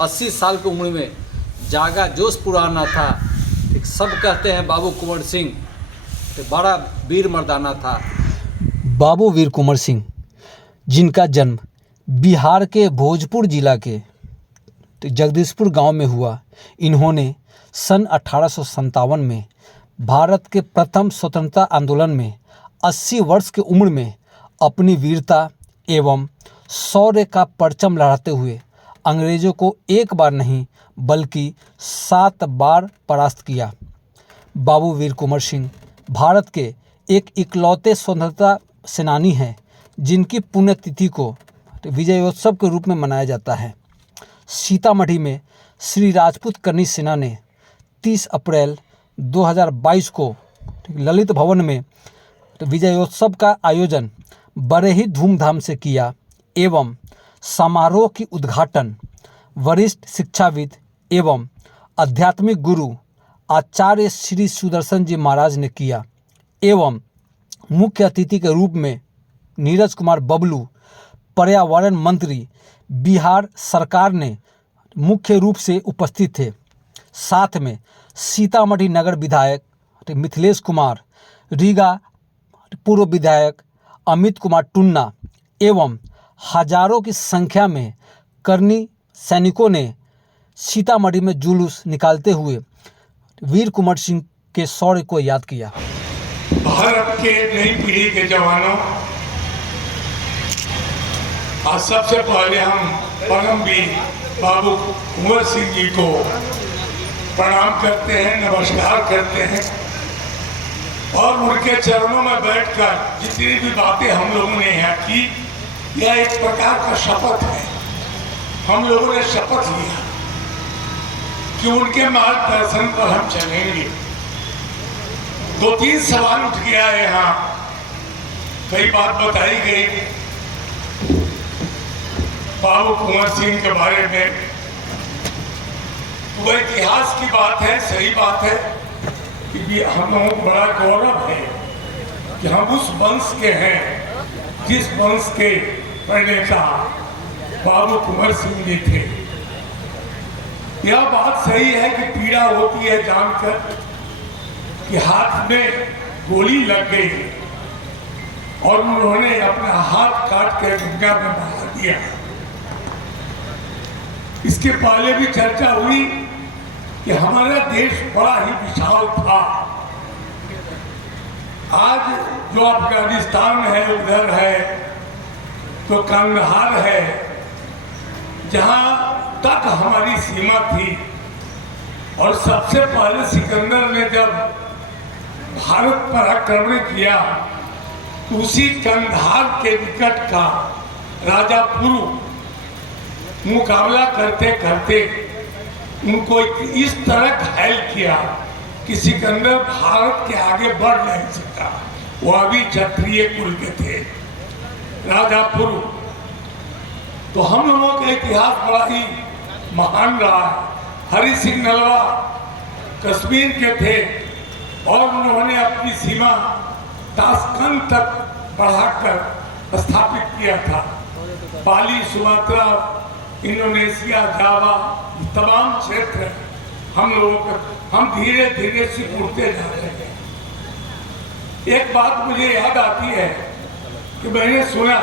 80 साल की उम्र में जागा जोश पुराना था। एक सब कहते हैं बाबू कुंवर सिंह तो बड़ा वीर मर्दाना था। बाबू वीर कुंवर सिंह, जिनका जन्म बिहार के भोजपुर जिला के जगदीशपुर गांव में हुआ, इन्होंने सन 1857 में भारत के प्रथम स्वतंत्रता आंदोलन में 80 वर्ष की उम्र में अपनी वीरता एवं शौर्य का परचम लहराते हुए अंग्रेजों को एक बार नहीं बल्कि 7 बार परास्त किया। बाबू वीर कुंवर सिंह भारत के एक इकलौते स्वतंत्रता सेनानी हैं जिनकी पुण्यतिथि को विजयोत्सव के रूप में मनाया जाता है। सीतामढ़ी में श्री राजपूत करनी सेना ने 30 अप्रैल 2022 को ललित भवन में विजयोत्सव का आयोजन बड़े ही धूमधाम से किया एवं समारोह की उद्घाटन वरिष्ठ शिक्षाविद एवं आध्यात्मिक गुरु आचार्य श्री सुदर्शन जी महाराज ने किया एवं मुख्य अतिथि के रूप में नीरज कुमार बबलू पर्यावरण मंत्री बिहार सरकार ने मुख्य रूप से उपस्थित थे। साथ में सीतामढ़ी नगर विधायक मिथिलेश कुमार, रीगा पूर्व विधायक अमित कुमार टुन्ना एवं हजारों की संख्या में करनी सैनिकों ने सीतामढ़ी में जुलूस निकालते हुए वीर कुंवर सिंह के शौर्य को याद किया। भारत के नई पीढ़ी के जवानों, आज सबसे पहले हम परमवीर बाबू कुंवर सिंह जी को प्रणाम करते हैं, नमस्कार करते हैं और उनके चरणों में बैठकर जितनी भी बातें हम लोगों ने यहाँ की, यह एक प्रकार का शपथ है। हम लोगों ने शपथ लिया कि उनके मार्गदर्शन पर हम चलेंगे। 2-3 सवाल उठ गया है यहाँ, कई बात बताई गई बाबू कुंवर सिंह के बारे में। वह इतिहास की बात है, सही बात है कि हम लोगों को बड़ा गौरव है कि हम उस वंश के हैं जिस वंश के प्रणेता बाबू कुंवर सिंह जी थे। यह बात सही है कि पीड़ा होती है जानकर कि हाथ में गोली लग गई और उन्होंने अपना हाथ काट कर गंगा में बहा दिया। इसके पहले भी चर्चा हुई कि हमारा देश बड़ा ही विशाल था। आज जो अफगानिस्तान है उधर है, तो कंदहार है, जहां तक हमारी सीमा थी। और सबसे पहले सिकंदर ने जब भारत पर आक्रमण किया तो उसी कंदहार के निकट का राजापुर मुकाबला करते करते उनको इस तरह घायल किया कि सिकंदर भारत के आगे बढ़ नहीं सका। वह भी क्षत्रिय कुल के थे, राजापुर। तो हम लोगों का इतिहास बड़ा ही महान रहा है। हरि सिंह नलवा कश्मीर के थे और उन्होंने अपनी सीमा ताशकंद तक बढ़ाकर स्थापित किया था। बाली, सुमात्रा, इंडोनेशिया, जावा, तमाम क्षेत्र हम लोगों का हम धीरे धीरे सिकुड़ते जा रहे हैं। एक बात मुझे याद आती है कि मैंने सुना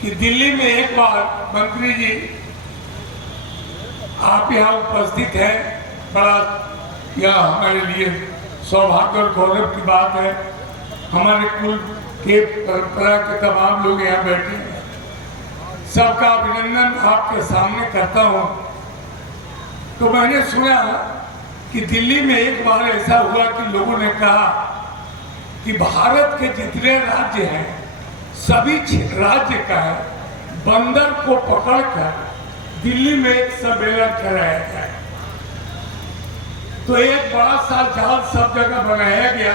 कि दिल्ली में एक बार मंत्री जी, आप यहाँ उपस्थित हैं, बड़ा यह हमारे लिए सौभाग्य और गौरव की बात है। हमारे कुल के परंपरा के तमाम लोग यहाँ बैठे हैं, सबका अभिनंदन आपके सामने करता हूँ। तो मैंने सुना कि दिल्ली में एक बार ऐसा हुआ कि लोगों ने कहा कि भारत के जितने राज्य हैं सभी राज्य का बंदर को पकड़कर दिल्ली में एक सम्मेलन कराया जाए। तो एक बड़ा सा जाल सब जगह बनाया गया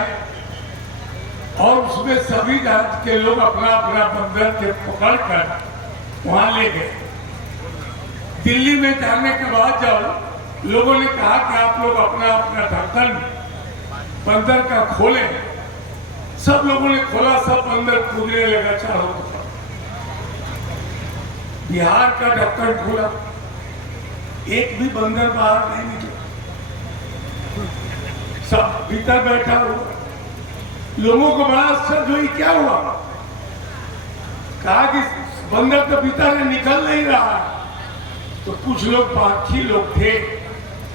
और उसमें सभी राज्य के लोग अपना अपना बंदर के पकड़कर वहां ले गए। दिल्ली में जाने के बाद जब लोगों ने कहा कि आप लोग अपना अपना ढक्कन बंदर का खोलें, सब लोगों ने खोला, सब बंदर कूदने लगा चारों तरफ। बिहार का ढक्कन खुला, एक भी बंदर बाहर नहीं निकला, सब भीतर बैठा हुआ। लोगों को बड़ा आश्चर्य हुई, क्या हुआ? कहा कि बंदर तो भीतर निकल नहीं रहा। तो कुछ लोग बाकी लोग थे,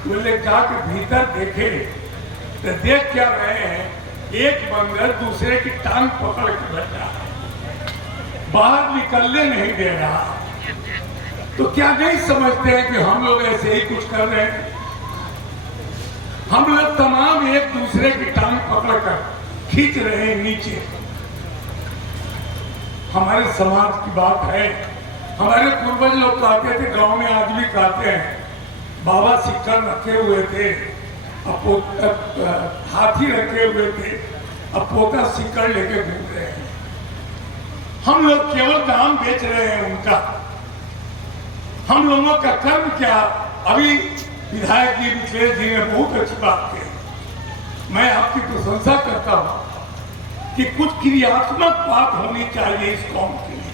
बोले जाके भीतर देखे तो देख क्या रहे हैं, एक बंदर दूसरे की टांग पकड़ के बैठा है, बाहर निकलने नहीं दे रहा। तो क्या नहीं समझते हैं कि हम लोग ऐसे ही कुछ कर रहे हैं? हम लोग तमाम एक दूसरे की टांग पकड़कर खींच रहे हैं नीचे। हमारे समाज की बात है। हमारे पूर्वज लोग कहते थे, गांव में आज भी कहते हैं, बाबा सिक्कर रखे हुए थे, हाथी रखे हुए थे, अब पोता सिक्कर लेके घूम रहे हैं। हम लोग केवल दाम बेच रहे हैं उनका। हम लोगों का कर्म क्या? अभी विधायक जी विश्लेष जी ने बहुत अच्छी बात कही, मैं आपकी प्रशंसा करता हूं कि कुछ क्रियात्मक बात होनी चाहिए इस कौम के लिए।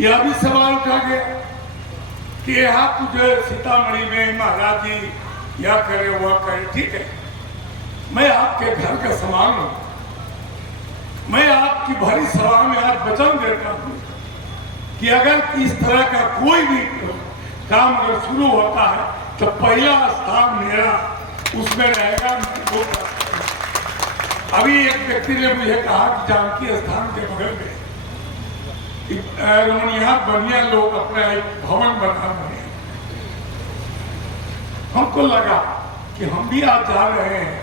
यह भी सवाल उठा गया कि यहाँ कुछ सीतामढ़ी में महाराज जी यह करे वह करे, ठीक है, मैं आपके घर का समान हूं, मैं आपकी भरी सभा में आज वचन देता हूं कि अगर इस तरह का कोई भी काम अगर शुरू होता है तो पहला स्थान मेरा उसमें रहेगा। अभी एक व्यक्ति ने मुझे कहा कि जानकी स्थान के बगल में रोनिया बनिया लोग अपना एक भवन बना रहे हैं। हमको लगा कि हम भी आज जा रहे हैं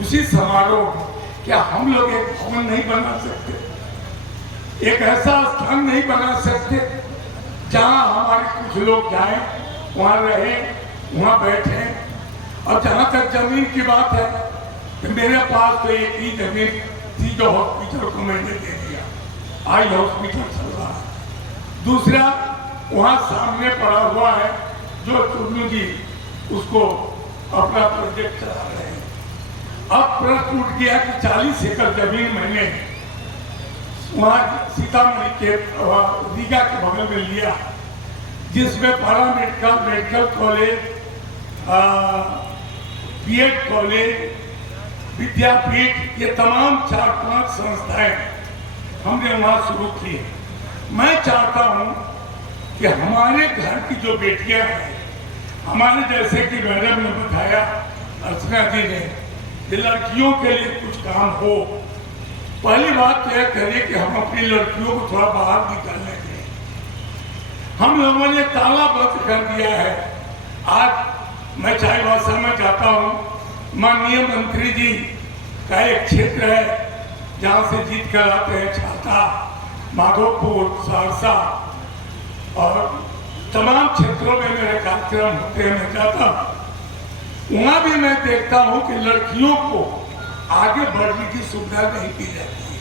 उसी समारोह में, क्या हम लोग एक भवन नहीं बना सकते, एक ऐसा स्थान नहीं बना सकते जहां हमारे कुछ लोग जाएं, वहां रहें, वहां बैठें। और जहां तक जमीन की बात है तो मेरे पास तो एक ही जमीन थी जो हॉस्पिटल को मैंने दे दिया, आई हॉस्पिटल चल रहा है। दूसरा वहां सामने पड़ा हुआ है जो चुन्नू जी उसको अपना प्रोजेक्ट चला रहे हैं। अब प्रश्न उठ गया कि 40 एकड़ जमीन मैंने वहां सीतामढ़ी के रीगा के बगल में लिया, जिसमें paramedical, medical college, BEd college, विद्यापीठ, ये तमाम 4-5 संस्थाएं हमने वहां शुरू की है। मैं चाहता हूं कि हमारे घर की जो बेटियां हैं, हमारे जैसे कि मैडम ने बताया, अर्चना जी ने, लड़कियों के लिए कुछ काम हो। पहली बात तो यह करिए कि हम अपनी लड़कियों को थोड़ा बाहर निकालने दें। हम लोगों ने ताला बंद कर दिया है। आज मैं चाईबासा में जाता हूँ, माननीय मंत्री जी का एक क्षेत्र है जहाँ से जीत कर आते हैं, छाता, माधोपुर, सहरसा और तमाम क्षेत्रों में मेरे कार्यक्रम होते हैं, मैं जाता हूँ। वहाँ भी मैं देखता हूँ कि लड़कियों को आगे बढ़ने की सुविधा नहीं दी जाती है।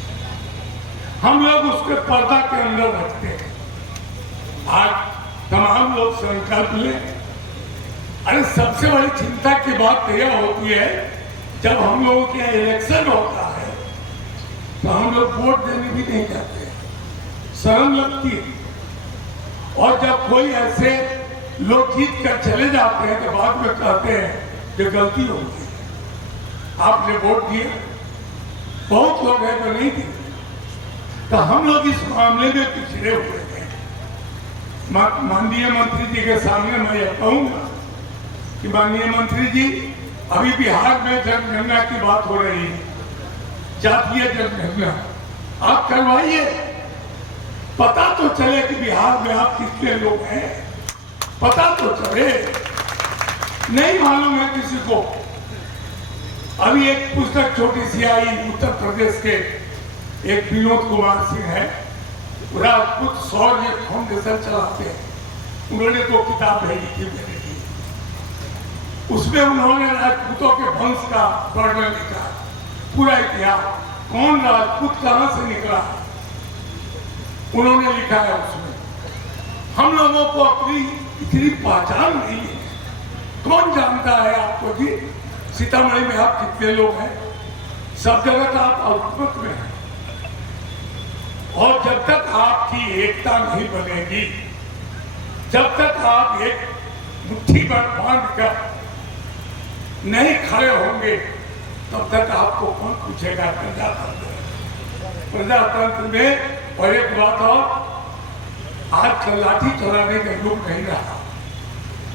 हम लोग उसके पर्दा के अंदर रखते हैं। आज तमाम लोग संकल्प लें। अरे सबसे बड़ी चिंता की बात यह होती है, जब हम लोगों के यहाँ इलेक्शन होता है तो हम लोग वोट देने भी नहीं जाते, शर्म लगती है। और जब कोई ऐसे लोग जीत कर चले जाते हैं तो बाद में कहते हैं कि गलती हो गई, आपने वोट दिया। बहुत लोग हैं जो नहीं दिए। तो हम लोग इस मामले में पिछड़े हुए हैं। माननीय मंत्री जी के सामने मैं यह कहूंगा कि माननीय मंत्री जी, अभी बिहार में जनगणना की बात हो रही है, जातीय जनगणना आप करवाइए, पता तो चले कि बिहार में आप कितने लोग हैं, पता तो चले। नहीं मालूम है किसी को। अभी एक पुस्तक छोटी सी आई, उत्तर प्रदेश के एक विनोद कुमार सिंह है, राजपूत शौर्य फाउंडेशन चलाते हैं, उन्होंने 2 किताब भेजी थी मेरे लिए। उसमें उन्होंने राजपूतों के वंश का वर्णन लिखा, पूरा इतिहास, कौन राजपूत कहां से निकला उन्होंने लिखा है उसमें। हम लोगों को अपनी इतनी पहचान नहीं है। कौन जानता है आपको जी सीतामढ़ी में आप कितने लोग हैं? सब जगह का आप अल्पमत में हैं। और जब तक आपकी एकता नहीं बनेगी, जब तक आप एक मुट्ठी भर बांध कर नहीं खड़े होंगे तब तक आपको कौन पूछेगा प्रजातंत्र। प्रजातंत्र में और एक बात और, आजकल लाठी चलाने का युग नहीं रहा,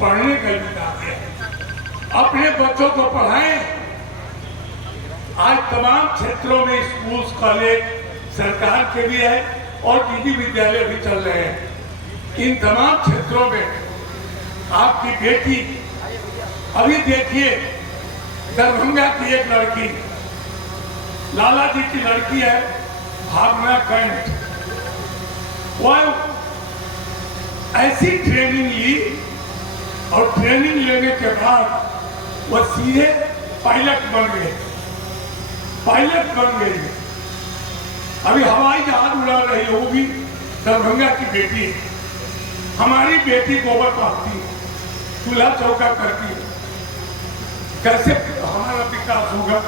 पढ़ने का युग आ गया। अपने बच्चों को पढ़ाएं। आज तमाम क्षेत्रों में स्कूल कॉलेज सरकार के भी है और निजी विद्यालय भी चल रहे हैं। इन तमाम क्षेत्रों में आपकी बेटी, अभी देखिए दरभंगा की एक लड़की, लाला जी की लड़की है भावना कंठ, वह ऐसी ट्रेनिंग ली और ट्रेनिंग लेने के बाद वह सीधे पायलट बन गए, पायलट बन गई। अभी हवाई जहाज उड़ा रही है, वो भी दरभंगा की बेटी है। हमारी बेटी गोबर पाती है, चूल्हा चौका करती है, कैसे हमारा विकास होगा।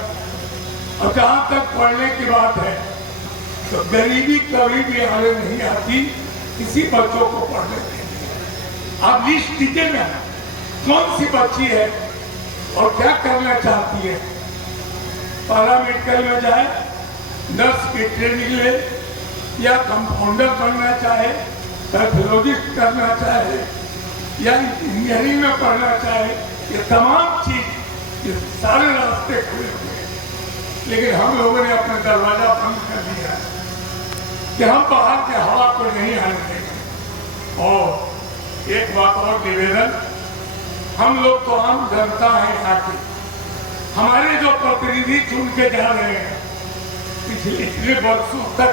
और जहां तक पढ़ने की बात है तो गरीबी कभी भी आने नहीं आती किसी बच्चों को पढ़ने के लिए। आप लिस्ट कीजिए ना, कौन सी बच्ची है और क्या करना चाहती है। पैरा मेडिकल में जाए, नर्स की ट्रेनिंग ले, या कंपाउंडर बनना चाहे, पैथोलॉजिस्ट करना चाहे, या इंजीनियरिंग में पढ़ना चाहे, ये तमाम चीज, ये सारे रास्ते खुले हुए हैं। लेकिन हम लोगों ने अपना दरवाजा बंद कर दिया है कि हम बाहर के हवा को नहीं आने देंगे। और एक बात और निवेदन, हम लोग तो आम जनता है यहाँ की, हमारे जो प्रतिनिधि चुन के जा रहे हैं, पिछले इतने वर्षों तक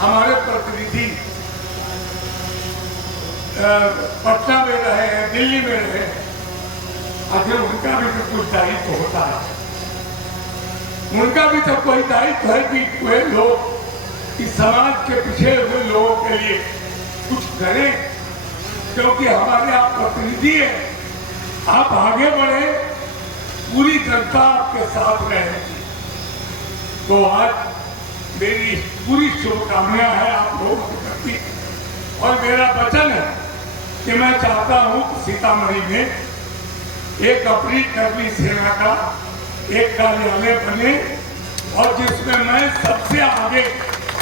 हमारे प्रतिनिधि पटना में रहे हैं, दिल्ली में रहे हैं, आखिर उनका भी तो कुछ दायित्व होता है। उनका भी तो कोई दायित्व है कि वे लोग इस समाज के पिछड़े हुए लोगों के लिए कुछ करें, क्योंकि हमारे आप प्रतिनिधि हैं। आप आगे बढ़े, पूरी जनता आपके साथ रहेगी। तो आज मेरी पूरी शुभकामनाएं है आप लोगों के प्रति, और मेरा वचन है कि मैं चाहता हूं सीतामढ़ी में एक अपनी कर्मी सेना का एक कार्यालय बने, और जिसमें मैं सबसे आगे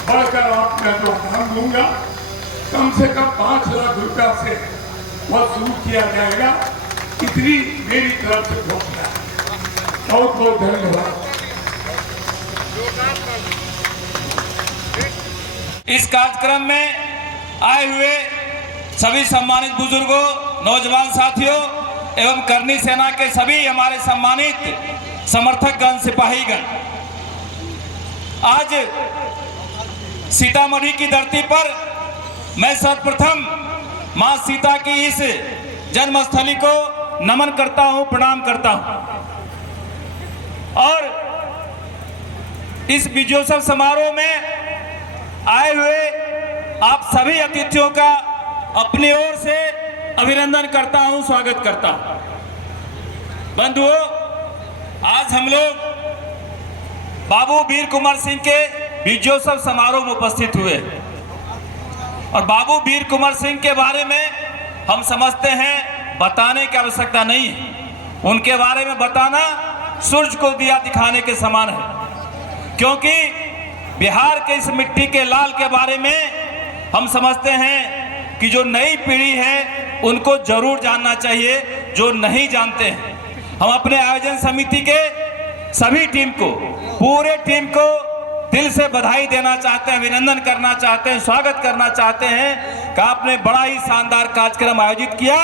बढ़कर आपका योगदान दूंगा। कम से कम 5 लाख रुपया से वह शुरू किया जाएगा। इतनी मेरी तरफ से घोषणा है। बहुत बहुत धन्यवाद। इस कार्यक्रम में आए हुए सभी सम्मानित बुजुर्गों, नौजवान साथियों एवं करनी सेना के सभी हमारे सम्मानित समर्थकगण, सिपाहीगण, आज सीतामढ़ी की धरती पर मैं सर्वप्रथम मां सीता की इस जन्मस्थली को नमन करता हूं, प्रणाम करता हूं। और इस विजयोत्सव समारोह में आए हुए आप सभी अतिथियों का अपनी ओर से अभिनंदन करता हूं, स्वागत करता हूं। बंधुओं, आज हम लोग बाबू वीर कुंवर सिंह के विजयोत्सव समारोह में उपस्थित हुए, और बाबू वीर कुंवर सिंह के बारे में हम समझते हैं बताने की आवश्यकता नहीं है। उनके बारे में बताना सूरज को दिया दिखाने के समान है, क्योंकि बिहार के इस मिट्टी के लाल के बारे में हम समझते हैं कि जो नई पीढ़ी है उनको जरूर जानना चाहिए, जो नहीं जानते हैं। हम अपने आयोजन समिति के सभी टीम को, पूरे टीम को दिल से बधाई देना चाहते हैं, अभिनंदन करना चाहते हैं, स्वागत करना चाहते हैं कि आपने बड़ा ही शानदार कार्यक्रम आयोजित किया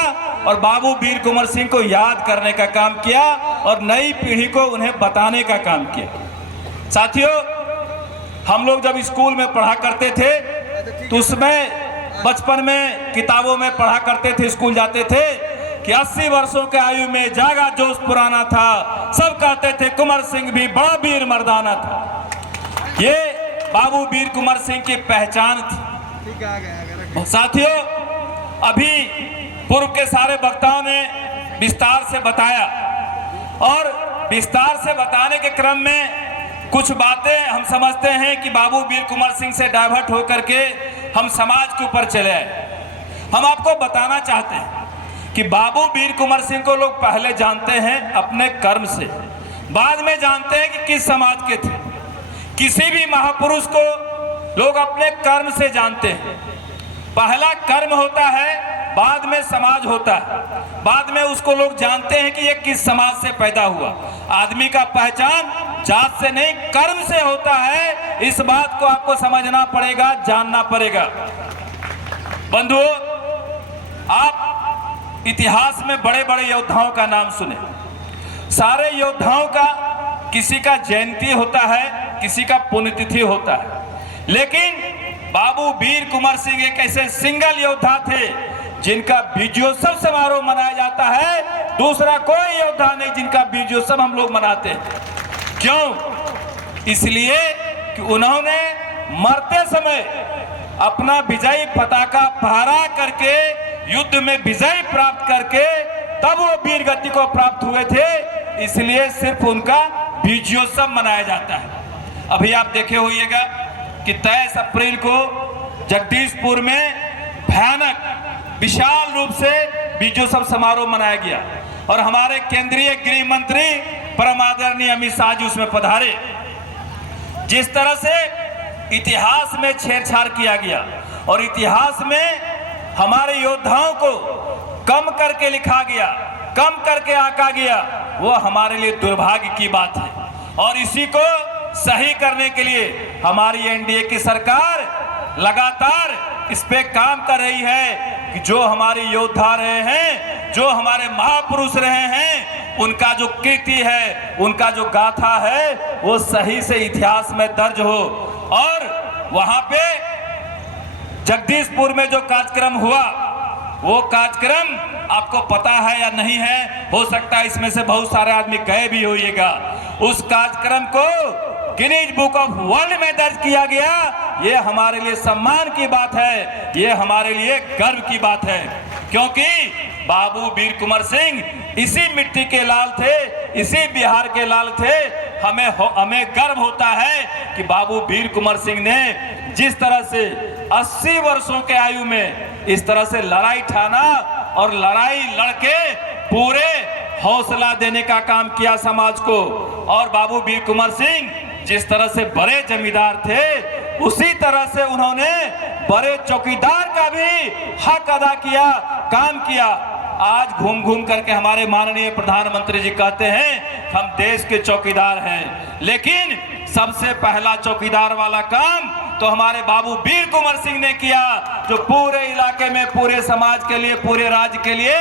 और बाबू वीर कुंवर सिंह को याद करने का काम किया और नई पीढ़ी को उन्हें बताने का काम किया। साथियों, हम लोग जब स्कूल में पढ़ा करते थे तो उसमें बचपन में किताबों में पढ़ा करते थे, स्कूल जाते थे कि 80 वर्षों के आयु में जागा जोश पुराना था, सब कहते थे कुंवर सिंह भी बड़ा वीर मर्दाना था। ये बाबू वीर कुंवर सिंह की पहचान थी। साथियों, अभी पूर्व के सारे वक्ताओं ने विस्तार से बताया, और विस्तार से बताने के क्रम में कुछ बातें हम समझते हैं कि बाबू वीर कुंवर सिंह से डाइवर्ट होकर के हम समाज के ऊपर चले आए। हम आपको बताना चाहते हैं कि बाबू वीर कुंवर सिंह को लोग पहले जानते हैं अपने कर्म से, बाद में जानते हैं कि किस समाज के थे। किसी भी महापुरुष को लोग अपने कर्म से जानते हैं। पहला कर्म होता है, बाद में समाज होता है, बाद में उसको लोग जानते हैं कि ये किस समाज से पैदा हुआ। आदमी का पहचान जात से नहीं कर्म से होता है। इस बात को आपको समझना पड़ेगा, जानना पड़ेगा। बंधुओं, आप इतिहास में बड़े बड़े योद्धाओं का नाम सुने। सारे योद्धाओं का किसी का जयंती होता है, किसी का पुण्यतिथि होता है, लेकिन बाबू वीर कुंवर सिंह एक ऐसे सिंगल योद्धा थे जिनका विजयोत्सव समारोह मनाया जाता है। दूसरा कोई योद्धा नहीं जिनका विजयोत्सव हम लोग मनाते हैं। क्यों? इसलिए कि उन्होंने मरते समय अपना विजयी पताका फहरा करके युद्ध में विजय प्राप्त करके तब वो वीर गति को प्राप्त हुए थे। इसलिए सिर्फ उनका विजयोत्सव मनाया जाता है। अभी आप देखे होइएगा कि 23 अप्रैल को जगदीशपुर में भयानक विशाल रूप से विजयोत्सव समारोह मनाया गया और हमारे केंद्रीय गृह मंत्री परम आदरणीय अमित शाह जी उसमें पधारे। जिस तरह से इतिहास में छेड़छाड़ किया गया और इतिहास में हमारे योद्धाओं को कम करके लिखा गया, कम करके आंका गया, वो हमारे लिए दुर्भाग्य की बात है। और इसी को सही करने के लिए हमारी एनडीए की सरकार लगातार इस पे काम कर रही है कि जो हमारे योद्धा रहे हैं, जो हमारे महापुरुष रहे हैं, उनका जो कीर्ति है, उनका जो गाथा है, वो सही से इतिहास में दर्ज हो। और वहां पे जगदीशपुर में जो कार्यक्रम हुआ, वो कार्यक्रम आपको पता है या नहीं है, हो सकता है इसमें से बहुत सारे आदमी गए भी होइएगा। उस कार्यक्रम को गिनीज बुक ऑफ वर्ल्ड में दर्ज किया गया। ये हमारे लिए सम्मान की बात है, ये हमारे लिए गर्व की बात है, क्योंकि बाबू वीर कुंवर सिंह इसी मिट्टी के लाल थे, इसी बिहार के लाल थे। हमें गर्व होता है कि बाबू वीर कुंवर सिंह ने जिस तरह से 80 वर्षों के आयु में इस तरह से लड़ाई ठाना और लड़ाई लड़के पूरे हौसला देने का काम किया समाज को। और बाबू वीर कुंवर सिंह जिस तरह से बड़े जमींदार थे, उसी तरह से उन्होंने बड़े चौकीदार का भी हक अदा किया, काम किया। आज घूम घूम करके हमारे माननीय प्रधानमंत्री जी कहते हैं हम देश के चौकीदार हैं, लेकिन सबसे पहला चौकीदार वाला काम तो हमारे बाबू वीर कुंवर सिंह ने किया, जो पूरे इलाके में, पूरे समाज के लिए, पूरे राज्य के लिए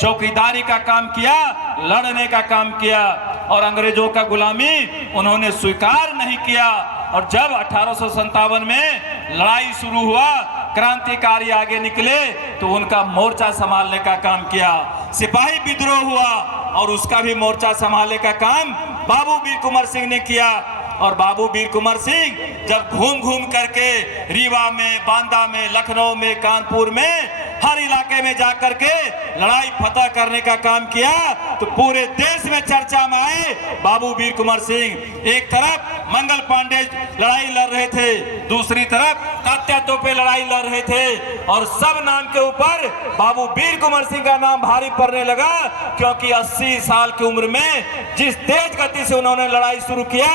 चौकीदारी का काम किया, लड़ने का काम किया। और अंग्रेजों का गुलामी उन्होंने स्वीकार नहीं किया। और जब 1857 में लड़ाई शुरू हुआ, क्रांतिकारी आगे निकले, तो उनका मोर्चा संभालने का काम किया। सिपाही विद्रोह हुआ और उसका भी मोर्चा संभालने का काम बाबू वीर कुंवर सिंह ने किया। और बाबू वीर कुंवर सिंह जब घूम घूम करके रीवा में, बांदा में, लखनऊ में, कानपुर में, हर इलाके में जाकर के लड़ाई फतह करने का काम किया, तो पूरे देश में चर्चा में आए बाबू वीर कुंवर सिंह। एक तरफ मंगल पांडे लड़ाई लड़ रहे थे, दूसरी तरफ तात्या तोपे लड़ाई लड़ रहे थे, और सब नाम के ऊपर बाबू वीर कुंवर सिंह का नाम भारी पड़ने लगा, क्योंकि 80 साल की उम्र में जिस तेज गति से उन्होंने लड़ाई शुरू किया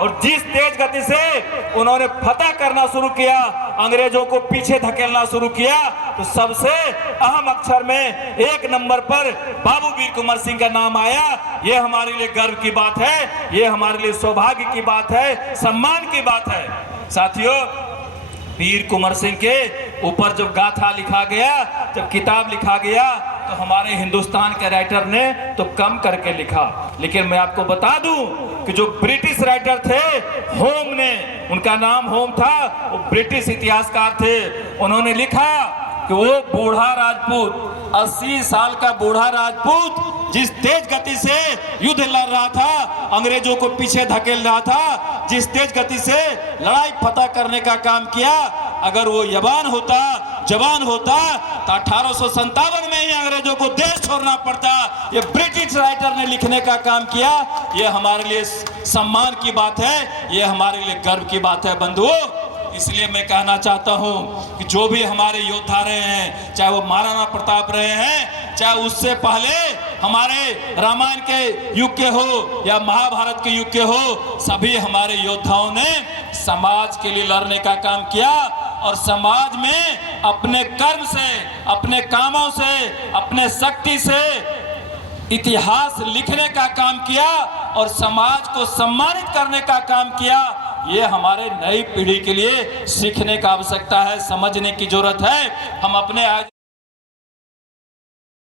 और जिस तेज गति से उन्होंने फतह करना शुरू किया, अंग्रेजों को पीछे धकेलना शुरू किया, तो सबसे अहम अक्षर में 1 नंबर पर बाबू वीर कुंवर सिंह का नाम आया। ये हमारे लिए गर्व की बात है, ये हमारे लिए सौभाग्य की बात है, सम्मान की बात है। साथियों, वीर कुंवर सिंह के ऊपर जब गाथा लिखा गया, जब किताब लिखा गया, तो हमारे हिंदुस्तान के राइटर ने तो कम करके लिखा, लेकिन मैं आपको बता दूं कि जो ब्रिटिश राइटर थे, होम ने, उनका नाम होम था, वो ब्रिटिश इतिहासकार थे। उन्होंने लिखा कि वो बूढ़ा राजपूत, 80 साल का बूढ़ा राजपूत जिस तेज गति से युद्ध लड़ रहा था, अंग्रेजों को पीछे धकेल रहा था, जिस तेज गति से लड़ाई फतह करने का काम किया, अगर वो जवान होता तो 1857 में ही अंग्रेजों को देश छोड़ना पड़ता। ये ब्रिटिश राइटर ने लिखने का काम किया। ये हमारे लिए सम्मान की बात है, ये हमारे लिए गर्व की बात है बंधुओं। इसलिए मैं कहना चाहता हूं कि जो भी हमारे योद्धा रहे हैं, चाहे वो महाराणा प्रताप रहे हैं, चाहे उससे पहले हमारे रामायण के युग के हो या महाभारत के युग के हो, सभी हमारे योद्धाओं ने समाज के लिए लड़ने का काम किया और समाज में अपने कर्म से, अपने कामों से, अपने शक्ति से इतिहास लिखने का काम किया और समाज को सम्मानित करने का काम किया। ये हमारे नई पीढ़ी के लिए सीखने का आवश्यकता है, समझने की जरूरत है। हम अपने आज